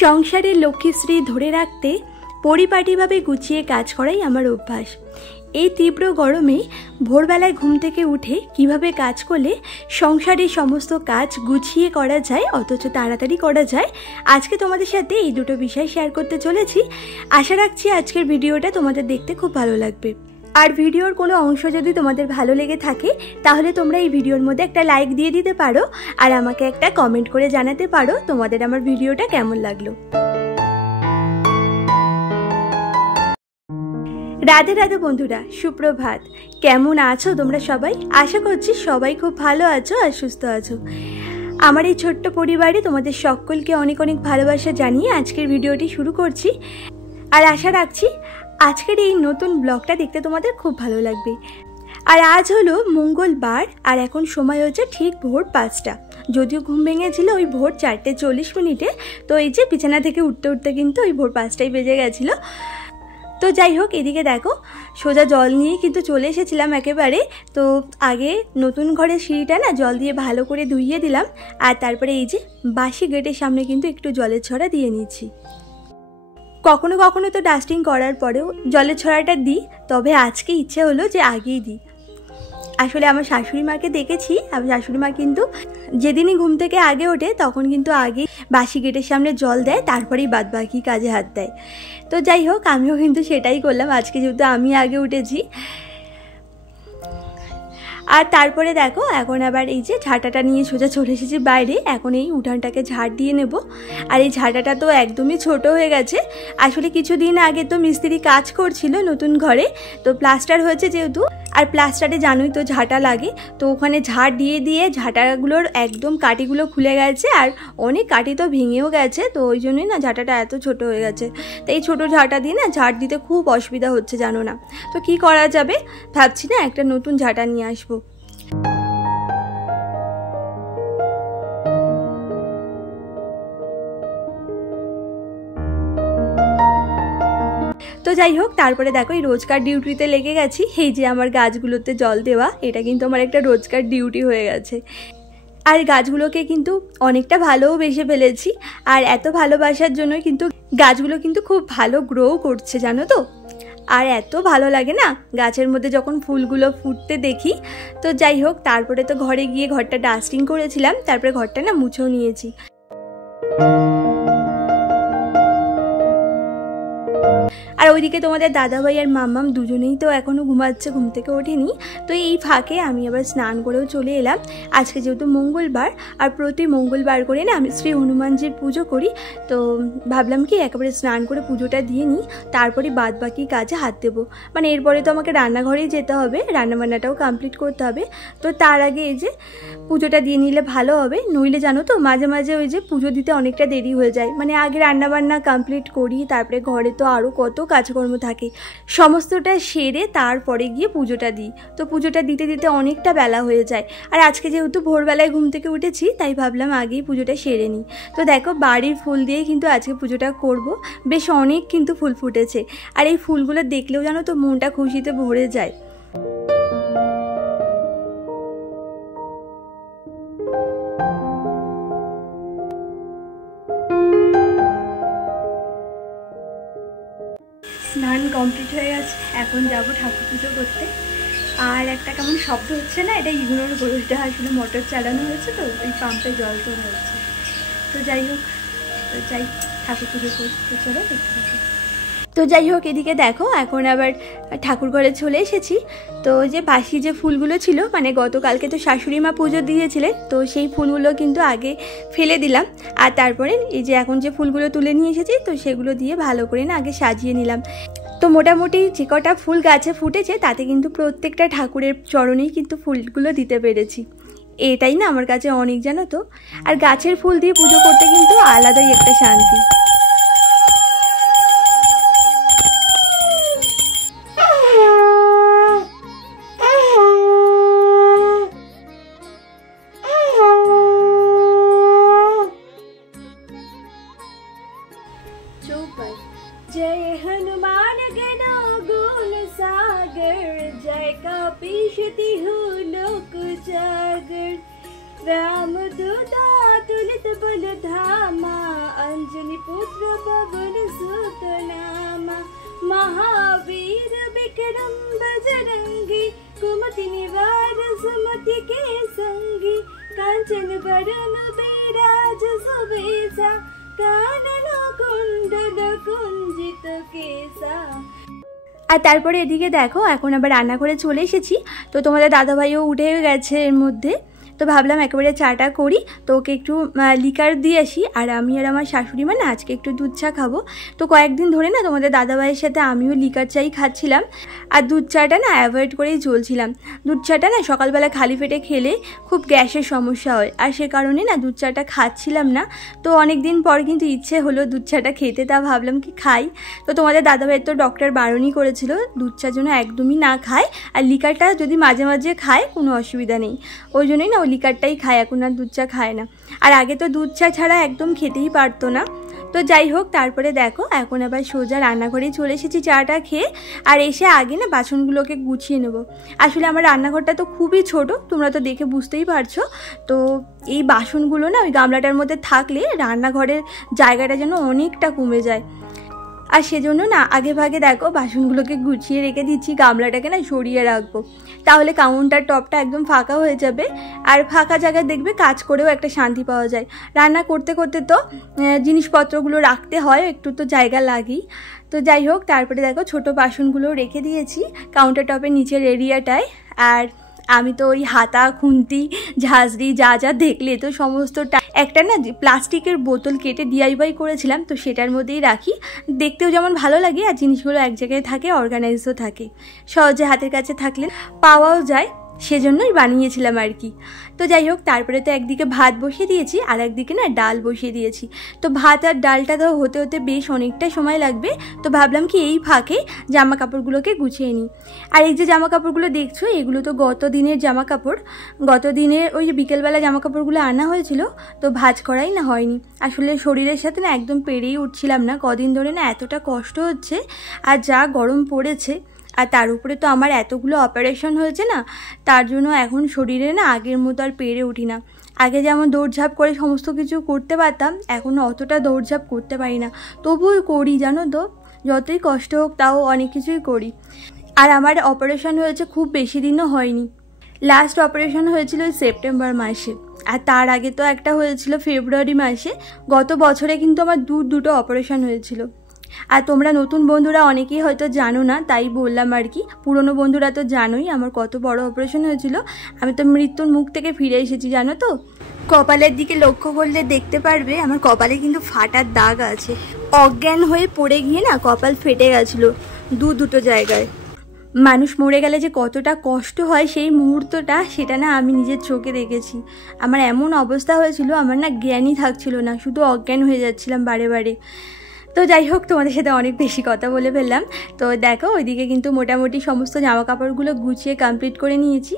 সংসারের লক্ষ্মীশ্রী ধরে রাখতে পরিপাটিভাবে গুছিয়ে কাজ করাই আমার অভ্যাস। এই তীব্র গরমে ভোরবেলায় ঘুম থেকে উঠে কিভাবে কাজ করলে সংসারের সমস্ত কাজ গুছিয়ে করা যায় অথচ তাড়াতাড়ি করা যায়, আজকে তোমাদের সাথে এই দুটো বিষয় শেয়ার করতে চলেছি। আশা রাখছি আজকের ভিডিওটা তোমাদের দেখতে খুব ভালো লাগবে। আর ভিডিওর কোনো অংশ যদি তোমাদের ভালো লেগে থাকে তাহলে তোমরা এই ভিডিওর মধ্যে একটা লাইক দিয়ে দিতে পারো আর আমাকে একটা কমেন্ট করে জানাতে পারো তোমাদের আমার ভিডিওটা কেমন লাগলো। রাধে রাধে বন্ধুরা, সুপ্রভাত। কেমন আছো তোমরা সবাই? আশা করছি সবাই খুব ভালো আছো আর সুস্থ আছো। আমার এই ছোট্ট পরিবারে তোমাদের সকলকে অনেক অনেক ভালোবাসা জানিয়ে আজকের ভিডিওটি শুরু করছি। আর আশা রাখছি আজকের এই নতুন ব্লগটা দেখতে তোমাদের খুব ভালো লাগবে। আর আজ হলো মঙ্গলবার আর এখন সময় হচ্ছে ঠিক ভোর 5টা। যদিও ঘুম ভেঙেছিল ওই ভোর 4:40। তো এই যে বিছানা থেকে উঠতে উঠতে কিন্তু ওই ভোর 5টাই বেজে গেছিলো। তো যাই হোক, এদিকে দেখো সোজা জল নিয়ে কিন্তু চলে এসেছিলাম একেবারে। তো আগে নতুন ঘরের সিঁড়িটা না জল দিয়ে ভালো করে ধুইয়ে দিলাম আর তারপরে এই যে বাসি গেটের সামনে কিন্তু একটু জলের ছড়া দিয়ে নিচ্ছি। কখনো কখনো তো ডাস্টিং করার পরেও জলের ছড়াটা দিই, তবে আজকে ইচ্ছে হলো যে আগেই দিই। আসলে আমার শাশুড়ি মাকে দেখেছি, আমার শাশুড়ি মা কিন্তু যেদিনই ঘুম থেকে আগে ওঠে তখন কিন্তু আগে বাসি গেটের সামনে জল দেয়, তারপরেই বাদ বাকি কাজে হাত দেয়। তো যাই হোক, আমিও কিন্তু সেটাই করলাম আজকে, যেহেতু আমি আগে উঠেছি। আর তারপরে দেখো এখন আবার এই যে ঝাঁটাটা নিয়ে সোজা চলে এসেছি বাইরে। এখন এই উঠানটাকে ঝাড় দিয়ে নেব। আর এই ঝাঁটাটা তো একদমই ছোট হয়ে গেছে। আসলে কিছুদিন আগে তো মিস্ত্রি কাজ করছিল নতুন ঘরে, তো প্লাস্টার হয়েছে যেহেতু, আর প্লাস্টারে জানোই তো ঝাঁটা লাগে, তো ওখানে ঝাড় দিয়ে দিয়ে ঝাঁটাগুলোর একদম কাঠিগুলো খুলে গেছে আর অনেক কাঠি তো ভেঙেও গেছে। তো ওই জন্যই না ঝাঁটাটা এত ছোট হয়ে গেছে। তো এই ছোটো ঝাঁটা দিয়ে না ঝাড় দিতে খুব অসুবিধা হচ্ছে, জানো না। তো কি করা যাবে ভাবছি না একটা নতুন ঝাঁটা নিয়ে আসবো। তো যাই হোক, তারপরে দেখো এই রোজকার ডিউটিতে লেগে গেছি। এই যে আমার গাছগুলোতে জল দেওয়া, এটা কিন্তু আমার একটা রোজকার ডিউটি হয়ে গেছে। আর গাছগুলোকে কিন্তু অনেকটা ভালোও বেসে ফেলেছি। আর এত ভালোবাসার জন্য কিন্তু গাছগুলো কিন্তু খুব ভালো গ্রো করছে, জানো তো। আর এত ভালো লাগে না গাছের মধ্যে যখন ফুলগুলো ফুটতে দেখি। তো যাই হোক, তারপরে তো ঘরে গিয়ে ঘরটা ডাস্টিং করেছিলাম, তারপরে ঘরটা না মুছেও নিয়েছি। আর ওইদিকে তোমাদের দাদাভাই আর মাম্মাম দুজনেই তো এখনও ঘুমাচ্ছে, ঘুম থেকে ওঠেনি। তো এই ফাঁকে আমি আবার স্নান করেও চলে এলাম। আজকে যেহেতু মঙ্গলবার, আর প্রতি মঙ্গলবার করে না আমি শ্রী হনুমানজির পুজো করি। তো ভাবলাম কি একেবারে স্নান করে পুজোটা দিয়ে নিই, তারপরে বাদ বাকি কাজে হাত দেবো। মানে এরপরে তো আমাকে রান্নাঘরেই যেতে হবে, রান্নাবান্নাটাও কমপ্লিট করতে হবে। তো তার আগে এই যে পুজোটা দিয়ে নিলে ভালো হবে। নইলে জানো তো মাঝে মাঝে ওই যে পুজো দিতে অনেকটা দেরি হয়ে যায়। মানে আগে রান্নাবান্না কমপ্লিট করি, তারপরে ঘরে তো আরও কত কাজকর্ম থাকে, সমস্তটা সেরে তারপরে গিয়ে পুজোটা দিই। তো পুজোটা দিতে দিতে অনেকটা বেলা হয়ে যায়। আর আজকে যেহেতু ভোরবেলায় ঘুম থেকে উঠেছি তাই ভাবলাম আগেই পুজোটা সেরে নিই। তো দেখো বাড়ির ফুল দিয়েই কিন্তু আজকে পুজোটা করব। বেশ অনেক কিন্তু ফুল ফুটেছে, আর এই ফুলগুলো দেখলেও জানো তো মনটা খুশিতে ভরে যায়। স্নান কমপ্লিট হয়ে গেছে, এখন যাব ঠাকুর পুজো করতে। আর একটা কেমন শব্দ হচ্ছে না, এটা ইগনোর করো, এটা আসলে মোটর চালানো হয়েছে তো ওই পাম্পে জল তোলা হচ্ছে। তো যাই হোক, যাই ঠাকুর পুজো করতে, চলো দেখতে থাকো। তো যাই হোক, এদিকে দেখো এখন আবার ঠাকুর ঘরে চলে এসেছি। তো যে বাসি যে ফুলগুলো ছিল, মানে গতকালকে তো শাশুড়ি মা পুজো দিয়েছিলেন, তো সেই ফুলগুলো কিন্তু আগে ফেলে দিলাম। আর তারপরে এই যে এখন যে ফুলগুলো তুলে নিয়ে এসেছি, তো সেগুলো দিয়ে ভালো করে না আগে সাজিয়ে নিলাম। তো মোটামুটি যে কটা ফুল গাছে ফুটেছে তাতে কিন্তু প্রত্যেকটা ঠাকুরের চরণেই কিন্তু ফুলগুলো দিতে পেরেছি। এটাই না আমার কাছে অনেক, জানো তো। আর গাছের ফুল দিয়ে পুজো করতে কিন্তু আলাদাই একটা শান্তি। जय हनुमान ज्ञान गुण सागर, जय कपीशति हूँ लोक जागर। राम दूता तुलित बल धामा, अंजनी पुत्र पवन सुत नामा, महावीर विक्रम बजरंगी, कुमति निवार सुमति के संगी, कांचन बरन बिराज सुबेसा, कानन कुंडल कुंजित केसा। আর তারপরে এদিকে দেখো এখন আবার রান্না করে চলে এসেছি। তো তোমাদের দাদাভাইও উঠে গেছে এর মধ্যে, তো ভাবলাম একেবারে চাটা করি, তো ওকে একটু লিকার দিয়ে আসি। আর আমি আর আমার শাশুড়ি মা না আজকে একটু দুধ চা খাবো। তো কয়েকদিন ধরে না তোমাদের দাদাভাইয়ের সাথে আমিও লিকার চাই খাচ্ছিলাম, আর দুধ চাটা না অ্যাভয়েড করেই চলছিলাম। দুধ চাটা না সকালবেলা খালি পেটে খেলে খুব গ্যাসের সমস্যা হয়, আর সে কারণে না দুধ চাটা খাচ্ছিলাম না। তো অনেক দিন পর কিন্তু ইচ্ছে হলো দুধ চাটা খেতে, তা ভাবলাম কি খাই। তো তোমাদের দাদাভাইয়ের তো ডক্টর বারণই করেছিল দুধ চা যেন একদমই না খায়, আর লিকারটা যদি মাঝে মাঝে খায় কোনো অসুবিধা নেই। ওই জন্যই না ও লিকারটাই খায়, এখন আর দুধ চা খায় না। আর আগে তো দুধ চা ছাড়া একদম খেতেই পারতো না। তো যাই হোক, তারপরে দেখো এখন আবার সোজা রান্নাঘরেই চলে এসেছি চাটা খেয়ে। আর এসে আগে না বাসনগুলোকে গুছিয়ে নেব। আসলে আমার রান্নাঘরটা তো খুবই ছোট, তোমরা তো দেখে বুঝতেই পারছো। তো এই বাসনগুলো না ওই গামলাটার মধ্যে থাকলে রান্নাঘরের জায়গাটা যেন অনেকটা কমে যায়। আর সেজন্য না আগে ভাগে দেখো বাসনগুলোকে গুছিয়ে রেখে দিচ্ছি, গামলাটাকে না সরিয়ে রাখবো, তাহলে কাউন্টার টপটা একদম ফাঁকা হয়ে যাবে। আর ফাঁকা জায়গায় দেখবে কাজ করেও একটা শান্তি পাওয়া যায়। রান্না করতে করতে তো জিনিসপত্রগুলো রাখতে হয়, একটু তো জায়গা লাগেই। তো যাই হোক, তারপরে দেখো ছোট বাসনগুলো রেখে দিয়েছি কাউন্টার টপের নিচের এরিয়াটায়। আর আমি তো ওই হাতা খুন্তি ঝাঁঝরি যা যা দেখলে তো সমস্তটা একটা না প্লাস্টিকের বোতল কেটে DIY করেছিলাম, তো সেটার মধ্যেই রাখি। দেখতেও যেমন ভালো লাগে আর জিনিসগুলো এক জায়গায় থাকে, অর্গানাইজও থাকে, সহজে হাতের কাছে থাকলে পাওয়াও যায়, সেজন্যই বানিয়েছিলাম আর কি। তো যাই হোক, তারপরে তো একদিকে ভাত বসিয়ে দিয়েছি আর একদিকে না ডাল বসিয়ে দিয়েছি। তো ভাত আর ডালটা তো হতে হতে বেশ অনেকটা সময় লাগবে। তো ভাবলাম কি এই ফাঁকে জামা কাপড়গুলোকে গুছিয়ে নিই। আর এই যে জামা কাপড়গুলো দেখছো এগুলো তো গত দিনের জামা কাপড়, গত দিনের ওই যে বিকেলবেলা জামা কাপড়গুলো আনা হয়েছিল, তো ভাঁজ করাই না হয়নি। আসলে শরীরের সাথে না একদম পেরেই উঠছিলাম না, কদিন ধরে না এতটা কষ্ট হচ্ছে আর যা গরম পড়েছে। আর তার উপরে তো আমার এতগুলো অপারেশন হয়েছে না, তার জন্য এখন শরীরে না আগের মতো আর পেরে উঠি না। আগে যেমন দৌড়ঝাঁপ করে সমস্ত কিছু করতে পারতাম, এখন অতটা দৌড়ঝাঁপ করতে পারি না, তবুও করি জানো তো, যতই কষ্ট হোক তাও অনেক কিছুই করি। আর আমার অপারেশন হয়েছে খুব বেশি দিনও হয়নি, লাস্ট অপারেশন হয়েছিল সেপ্টেম্বর মাসে, আর তার আগে তো একটা হয়েছিল ফেব্রুয়ারি মাসে। গত বছরে কিন্তু আমার দুটো অপারেশন হয়েছিল। আর তোমরা নতুন বন্ধুরা অনেকেই হয়তো জানো না, তাই বললাম আর কি। পুরনো বন্ধুরা তো জানোই আমার কত বড় অপারেশন হয়েছিল। আমি তো মৃত্যুর মুখ থেকে ফিরে এসেছি জানো তো। কপালের দিকে লক্ষ্য করলে দেখতে পারবে আমার কপালে কিন্তু ফাটার দাগ আছে। অজ্ঞান হয়ে পড়ে গিয়ে না কপাল ফেটে গেছিলো দুটো জায়গায়। মানুষ মরে গেলে যে কতটা কষ্ট হয় সেই মুহূর্তটা, সেটা না আমি নিজের চোখে দেখেছি। আমার এমন অবস্থা হয়েছিল, আমার না জ্ঞানই থাকছিল না, শুধু অজ্ঞান হয়ে যাচ্ছিলাম বারে বারে। তো যাই হোক, তোমাদের সাথে অনেক বেশি কথা বলে ফেললাম। তো দেখো ওইদিকে কিন্তু মোটামুটি সমস্ত জামা কাপড়গুলো গুছিয়ে কমপ্লিট করে নিয়েছি।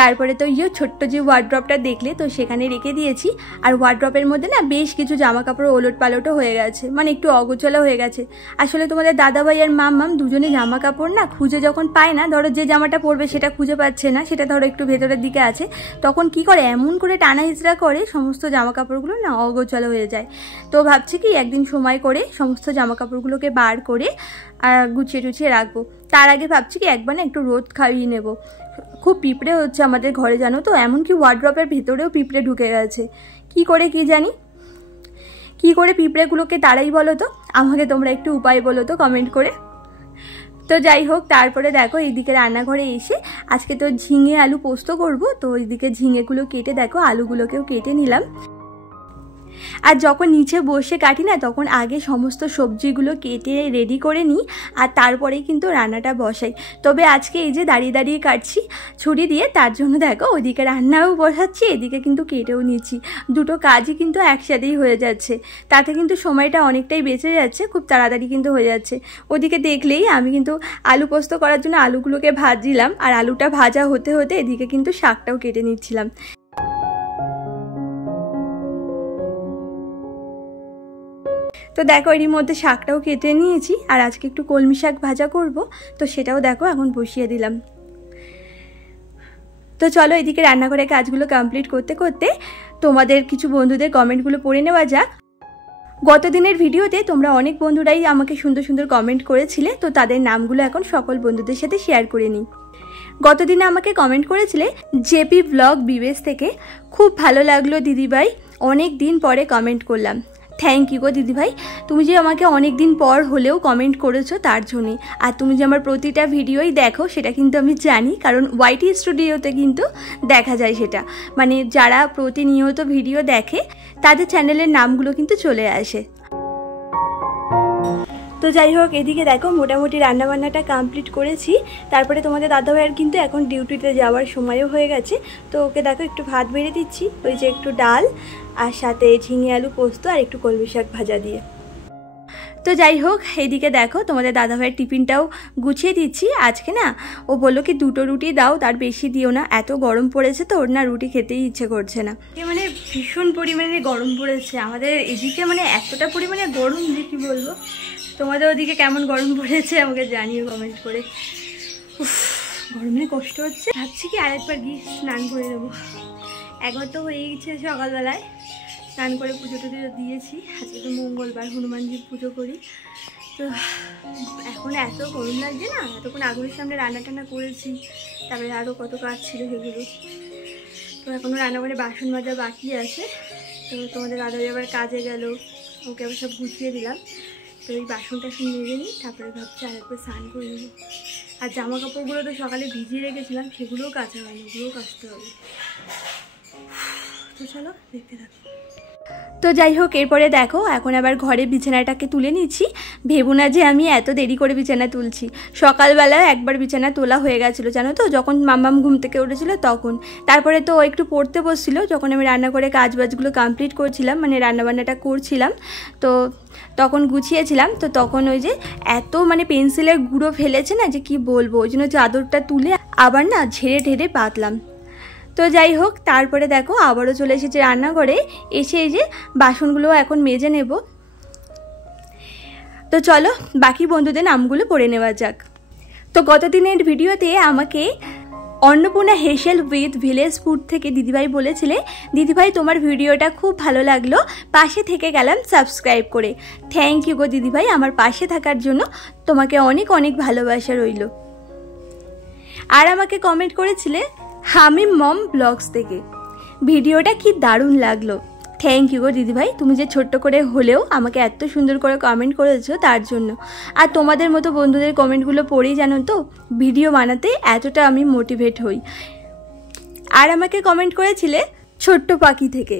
তারপরে তো ছোট্ট যে ওয়ার্ড্রপটা দেখলে তো সেখানে রেখে দিয়েছি। আর ওয়ার্ড্রপের মধ্যে না বেশ কিছু জামা কাপড় ওলট পালটও হয়ে গেছে, মানে একটু অগোছালো হয়ে গেছে। আসলে তোমাদের দাদাভাই আর মাম্মাম দুজনে জামা কাপড় না খুঁজে যখন পায় না, ধরো যে জামাটা পরবে সেটা খুঁজে পাচ্ছে না, সেটা ধরো একটু ভেতরের দিকে আছে, তখন কি করে এমন করে টানা হিচড়া করে সমস্ত জামা কাপড়গুলো না অগোছালো হয়ে যায়। তো ভাবছি কি একদিন সময় করে সমস্ত জামা কাপড়গুলোকে বার করে গুছিয়ে টুছিয়ে রাখবো। তার আগে ভাবছি কি একবার না একটু রোদ খাইয়ে নেব। খুব পিঁপড়ে হচ্ছে আমাদের ঘরে জানো তো, এমনকি ওয়ার্ড্রপের ভেতরেও পিঁপড়ে ঢুকে গেছে। কি করে কি জানি, কি করে পিঁপড়েগুলোকে তাড়াই বলো তো, আমাকে তোমরা একটু উপায় বলো তো কমেন্ট করে। তো যাই হোক, তারপরে দেখো এইদিকে রান্নাঘরে এসে আজকে তো ঝিঙে আলু পোস্ত করব। তো ওইদিকে ঝিঙেগুলো কেটে দেখো আলুগুলোকেও কেটে নিলাম। আর যখন নিচে বসে কাটি না, তখন আগে সমস্ত সবজিগুলো কেটে রেডি করে নিই, আর তারপরেই কিন্তু রান্নাটা বসাই। তবে আজকে এই যে দাঁড়িয়ে দাঁড়িয়ে কাটছি ছুরি দিয়ে, তার জন্য দেখো ওইদিকে রান্নাও বসাচ্ছি, এদিকে কিন্তু কেটেও নিচ্ছি। দুটো কাজই কিন্তু একসাথেই হয়ে যাচ্ছে, তাতে কিন্তু সময়টা অনেকটাই বেঁচে যাচ্ছে, খুব তাড়াতাড়ি কিন্তু হয়ে যাচ্ছে। ওদিকে দেখলেই আমি কিন্তু আলু পোস্ত করার জন্য আলুগুলোকে ভাজছিলাম, আর আলুটা ভাজা হতে হতে এদিকে কিন্তু শাকটাও কেটে নিচ্ছিলাম। তো দেখো এরই মধ্যে শাকটাও কেটে নিয়েছি, আর আজকে একটু কলমি শাক ভাজা করব, তো সেটাও দেখো এখন বসিয়ে দিলাম। তো চলো এদিকে রান্নাঘরের কাজগুলো কমপ্লিট করতে করতে তোমাদের কিছু বন্ধুদের কমেন্টগুলো পড়ে নেওয়া যাক। গত দিনের ভিডিওতে তোমরা অনেক বন্ধুরাই আমাকে সুন্দর সুন্দর কমেন্ট করেছিলে, তো তাদের নামগুলো এখন সকল বন্ধুদের সাথে শেয়ার করে নিই। গতদিনে আমাকে কমেন্ট করেছিলে জেপি ব্লগ বিবেশ থেকে, খুব ভালো লাগলো দিদিভাই, অনেক দিন পরে কমেন্ট করলাম। থ্যাংক ইউ গো দিদিভাই, তুমি যে আমাকে অনেক দিন পর হলেও কমেন্ট করেছো তার জন্যই। আর তুমি যে আমার প্রতিটা ভিডিওই দেখো সেটা কিন্তু আমি জানি, কারণ ওয়াইটি স্টুডিওতে কিন্তু দেখা যায় সেটা, মানে যারা প্রতিনিয়ত ভিডিও দেখে তাদের চ্যানেলের নামগুলো কিন্তু চলে আসে। তো যাই হোক, এদিকে দেখো মোটামুটি রান্নাবান্নাটা কমপ্লিট করেছি। তারপরে তোমাদের দাদাভাইয়ের কিন্তু এখন ডিউটিতে যাওয়ার সময়ও হয়ে গেছে, তো ওকে দেখো একটু ভাত বেড়ে দিচ্ছি, ওই যে একটু ডাল আর সাথে ঝিঙে আলু পোস্ত আর একটু কলমি শাক ভাজা দিয়ে। তো যাই হোক, এইদিকে দেখো তোমাদের দাদাভাইয়ের টিফিনটাও গুছিয়ে দিচ্ছি। আজকে না ও বললো কি 2টো রুটি দাও, তার বেশি দিও না, এত গরম পড়েছে তো ওর না রুটি খেতেই ইচ্ছে করছে না। মানে ভীষণ পরিমাণে গরম পড়েছে আমাদের এদিকে, মানে এতটা পরিমাণে গরম যে কি বলবো। তোমাদের ওদিকে কেমন গরম পড়েছে আমাকে জানিও কমেন্ট করে। গরমে কষ্ট হচ্ছে, ভাবছি কি আরেকবার গিয়ে স্নান করে দেবো। একবার তো হয়ে গেছে সকালবেলায় স্নান করে পুজো টুজো দিয়েছি, আজকে তো মঙ্গলবার, হনুমানজির পুজো করি। তো এখন এত গরম লাগছে না, এতক্ষণ আগুনের সামনে রান্না টান্না করেছি, তারপরে আরও কত কাজ ছিল সেগুলো। তো এখনও রান্না করে বাসন মাজা বাকি আছে। তো তোমাদের দাদাভাই আবার কাজে গেল, ওকে আবার সব গুছিয়ে দিলাম। তো এই বাসন টাসন মেজে নিই, তারপরে ভাবছি আরেকবার স্নান করে নেবো। আর জামা কাপড়গুলো তো সকালে ভিজিয়ে রেখেছিলাম, সেগুলোও কাচা হয়নি, ওগুলোও কাচতে হবে। তো চলো দেখতে থাকো। তো যাই হোক, এরপরে দেখো এখন আবার ঘরে বিছানাটাকে তুলে নিচ্ছি। ভেবো না যে আমি এত দেরি করে বিছানা তুলছি, সকালবেলা একবার বিছানা তোলা হয়ে গেছিলো জানো তো, যখন মাম্মাম ঘুম থেকে উঠেছিল তখন। তারপরে তো ও একটু পড়তে বসছিল, যখন আমি রান্না করে কাজ বাজগুলো কমপ্লিট করছিলাম, মানে রান্নাবান্নাটা করছিলাম, তো তখন গুছিয়েছিলাম। তো তখন ওই যে এত মানে পেন্সিলের গুঁড়ো ফেলেছে না যে কি বলবো, ওই জন্য চাদরটা তুলে আবার না ঝেড়ে ঢেড়ে পাতলাম। তো যাই হোক, তারপরে দেখো আবারও চলে এসেছে রান্নাঘরে, এসে এই যে বাসনগুলো এখন মেজে নেব। তো চলো বাকি বন্ধুদের নামগুলো পড়ে নেওয়া যাক। তো গত দিনের ভিডিওতে আমাকে অন্নপূর্ণা হেসেল উইথ ভিলেজ ফুড থেকে দিদিভাই বলেছিলে, দিদিভাই তোমার ভিডিওটা খুব ভালো লাগলো, পাশে থেকে গেলাম সাবস্ক্রাইব করে। থ্যাংক ইউ গো দিদিভাই, আমার পাশে থাকার জন্য তোমাকে অনেক অনেক ভালোবাসা রইল। আর আমাকে কমেন্ট করেছিলে হামিম মম ব্লগস থেকে, ভিডিওটা কি দারুণ লাগলো। থ্যাংক ইউ গো দিদিভাই, তুমি যে ছোট্ট করে হলেও আমাকে এত সুন্দর করে কমেন্ট করেছো তার জন্য। আর তোমাদের মতো বন্ধুদের কমেন্টগুলো পড়েই জানো তো ভিডিও বানাতে এতটা আমি মোটিভেট হই। আর আমাকে কমেন্ট করেছিলে ছোট্ট পাখি থেকে,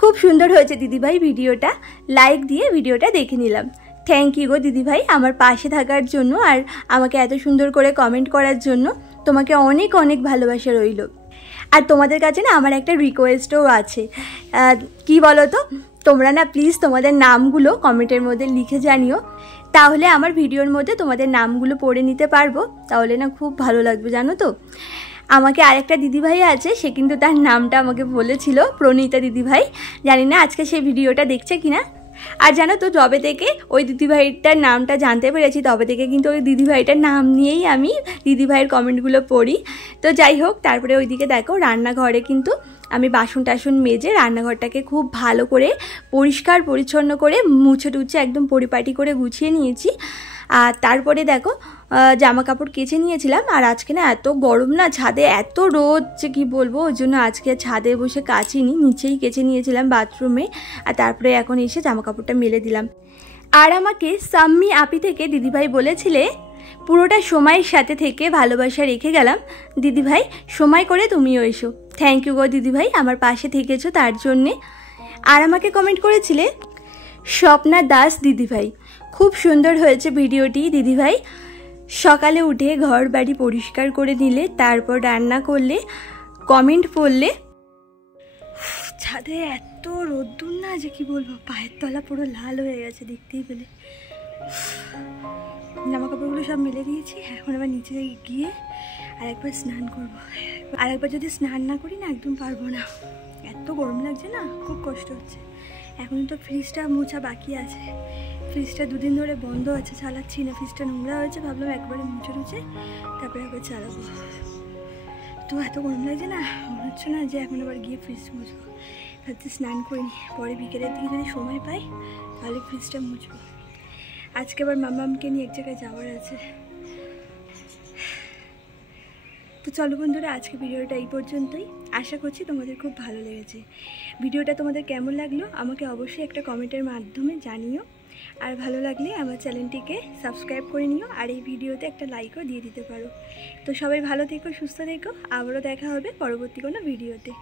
খুব সুন্দর হয়েছে দিদিভাই ভিডিওটা, লাইক দিয়ে ভিডিওটা দেখে নিলাম। থ্যাংক ইউ গো দিদিভাই আমার পাশে থাকার জন্য আর আমাকে এত সুন্দর করে কমেন্ট করার জন্য, তোমাকে অনেক অনেক ভালোবাসা রইল। আর তোমাদের কাছে না আমার একটা রিকোয়েস্টও আছে, কি বলো তো, তোমরা না প্লিজ তোমাদের নামগুলো কমেন্টের মধ্যে লিখে জানিও, তাহলে আমার ভিডিওর মধ্যে তোমাদের নামগুলো পড়ে নিতে পারবো, তাহলে না খুব ভালো লাগবে জানো তো। আমাকে আরেকটা দিদিভাই আছে, সে কিন্তু তার নামটা আমাকে বলেছিল, প্রণীতা দিদিভাই, জানি না আজকে সেই ভিডিওটা দেখছে কিনা। আর জানো তো যবে থেকে ওই দিদিভাইটার নামটা জানতে পেরেছি তবে থেকে কিন্তু ওই দিদিভাইটার নাম নিয়েই আমি দিদিভাইয়ের কমেন্টগুলো পড়ি। তো যাই হোক, তারপরে ওইদিকে দেখো রান্নাঘরে কিন্তু আমি বাসন টাসন মেজে রান্নাঘরটাকে খুব ভালো করে পরিষ্কার পরিচ্ছন্ন করে মুছে টুছে একদম পরিপাটি করে গুছিয়ে নিয়েছি। আর তারপরে দেখো জামা কাপড় কেচে নিয়েছিলাম। আর আজকে না এত গরম না, ছাদে এত রোদ যে কী বলবো, ওই জন্য আজকে ছাদে বসে কাচিনি, নিচেই কেচে নিয়েছিলাম বাথরুমে। আর তারপরে এখন এসে জামা কাপড়টা মেলে দিলাম। আর আমাকে সাম্মি আপি থেকে দিদিভাই বলেছিলে পুরোটা সময়ের সাথে থেকে ভালোবাসা রেখে গেলাম, দিদিভাই সময় করে তুমিও এসো। থ্যাংক ইউ গো দিদিভাই আমার পাশে থেকেছো তার জন্যে। আর আমাকে কমেন্ট করেছিলে স্বপ্না দাস দিদিভাই, খুব সুন্দর হয়েছে ভিডিওটি দিদিভাই, সকালে উঠে ঘর বাড়ি পরিষ্কার করে নিলে, তারপর রান্না করলে, কমেন্ট পড়লে। ছাদে এত রোদ্দুর না যে কি বলবো, পায়ের তলা পুরো লাল হয়ে গেছে দেখতেই পেলে। জামা কাপড়গুলো সব মেলে দিয়েছি, এখন আবার নিচে গিয়ে আরেকবার স্নান করবো। আরেকবার যদি স্নান না করি না একদম পারবো না, এত গরম লাগছে না, খুব কষ্ট হচ্ছে। এখন তো ফ্রিজটা মোছা বাকি আছে, ফ্রিজটা দুদিন ধরে বন্ধ আছে, চালাচ্ছি না, ফ্রিজটা নোংরা হয়েছে, ভাবলাম একবারে মুছে টুছে তারপরে একবার চালাবো। তো এত গরম লাগছে না, মনে হচ্ছে না যে এখন আবার গিয়ে ফ্রিজ মুছবো। ভাবছি স্নান করিনি, পরে বিকেলের দিকে যদি সময় পাই তাহলে ফ্রিজটা মুছবো। আজকে আবার মামামকে নিয়ে এক জায়গায় যাওয়ার আছে। তো চলো বন্ধুরা, আজকে ভিডিওটা এই পর্যন্তই। আশা করছি তোমাদের খুব ভালো লেগেছে। ভিডিওটা তোমাদের কেমন লাগলো আমাকে অবশ্যই একটা কমেন্টের মাধ্যমে জানিও। আর ভালো লাগলে আমার চ্যানেলটিকে সাবস্ক্রাইব করে নিও, আর এই ভিডিওতে একটা লাইকও দিয়ে দিতে পারো। তো সবাই ভালো থেকো, সুস্থ থেকো, আবারও দেখা হবে পরবর্তী কোনো ভিডিওতে।